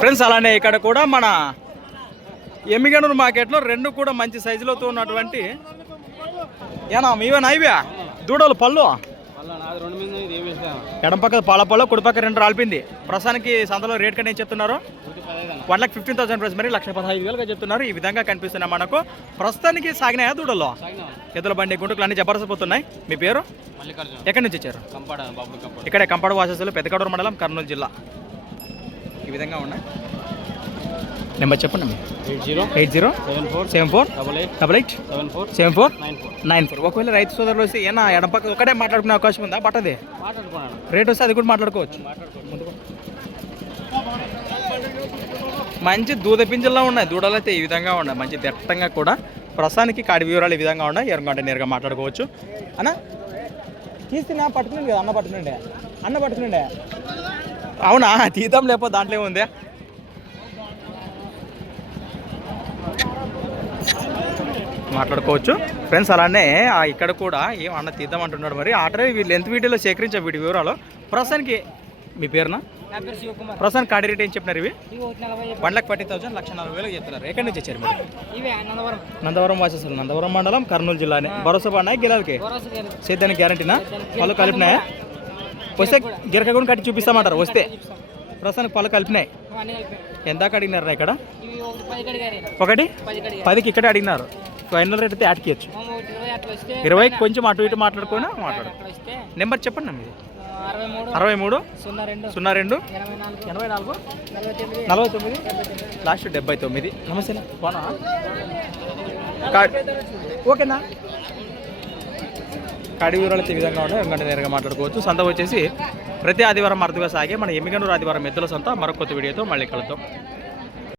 Friends అలానే ఇక్కడ కూడా మన ఎమ్మిగనూరు మార్కెట్లో రెండు కూడా మంచి సైజులతో ఉన్నటువంటి ఏనా ఇవేనా ఇవే దూడలు పళ్ళు ఎడం పక్క పాల పళ్ళు కుడి పక్క రెండు రాలిపింది. ప్రస్తుతానికి సంతలో రేట్ కన్నా ఏం చెప్తున్నారు? 1,15,000 ప్రైస్ మరి 1,15,000గా చెప్తున్నారు. ఈ విధంగా కనిపిస్తున్నాయి మనకు. ప్రస్తుతానికి సాగినాయా దూడల్లో? ఎద్దుల బండి గుంటుకులు అన్ని జబర్దస్త్. మీ పేరు? ఎక్కడి నుంచి వచ్చారు? ఇక్కడే కంపాడ వాసస్సులు, పెద్దకడూరు మండలం, కర్నూలు జిల్లా. ఈ విధంగా ఉన్నాయి. నెంబర్ చెప్పండి. 8074787494. ఒకవేళ రైతు సోదరులు వస్తే ఏనా ఎడం పక్క ఒకటే మాట్లాడుకునే అవకాశం ఉందా? బట్టది రేట్ వస్తే అది కూడా మాట్లాడుకోవచ్చు. మంచి దూద పింజల్లో ఉన్నాయి దూడలు అయితే. ఈ విధంగా ఉన్నాయి మంచి దట్టంగా కూడా. ప్రస్తుతానికి కాడి వివరాలు ఈ విధంగా ఉన్నాయి. ఎవరికంటే నేరుగా మాట్లాడుకోవచ్చు. అన్న తీస్తున్నా పట్టుకునండి కదా. అన్న పట్టుకునండి. అవునా తీద్దాం లేకపోతే దాంట్లో ఏముంది. మాట్లాడుకోవచ్చు ఫ్రెండ్స్. అలానే ఇక్కడ కూడా ఏం అన్న తీద్దాం అంటున్నాడు. మరి ఆర్డర్ లెంత్ వీడియోలో సేకరించే వీటి వివరాలు. ప్రస్తుతానికి మీ పేరున? ప్రస్తుతానికి కాడి రేట్ ఏం చెప్పినారు? ఇవి 1,40,000 1,40,000 చెప్తున్నారు. ఎక్కడి నుంచి వచ్చారు మీరు? నందవరం వాసస్సులు, నందవరం మండలం, కర్నూలు జిల్లానే. భరోసా పడినాయి గిలాలకి? సేద్యానికి గ్యారంటీనా? పళ్ళు కలిపినాయా? వస్తే గిరక కూడా కట్టి చూపిస్తామంటారు వస్తే. ప్రస్తుతానికి పళ్ళు కలిపినాయి. ఎంత అడిగినారా ఇక్కడ? 1,10కి ఇక్కడ అడిగినారు. ఫైనల్ రేట్ అయితే యాడ్కియచ్చు. 20 కొంచెం అటు ఇటు మాట్లాడుకున్నా మాట్లాడు. నెంబర్ చెప్పండి మీది. 63 02 84 49 లాస్ట్ 79. నమస్తే పోనా? ఓకేనా? కాడి వివరాలు అయితే ఈ విధంగా ఉన్నాయి. ఎందుకంటే నేరుగా మాట్లాడుకోవచ్చు. సంత వచ్చేసి ప్రతి ఆదివారం అరుదుగా సాగే మన ఎమ్మిగనూరు ఆదివారం ఎద్దుల సంత. మరొక కొత్త వీడియోతో మళ్ళీ కలుద్దాం.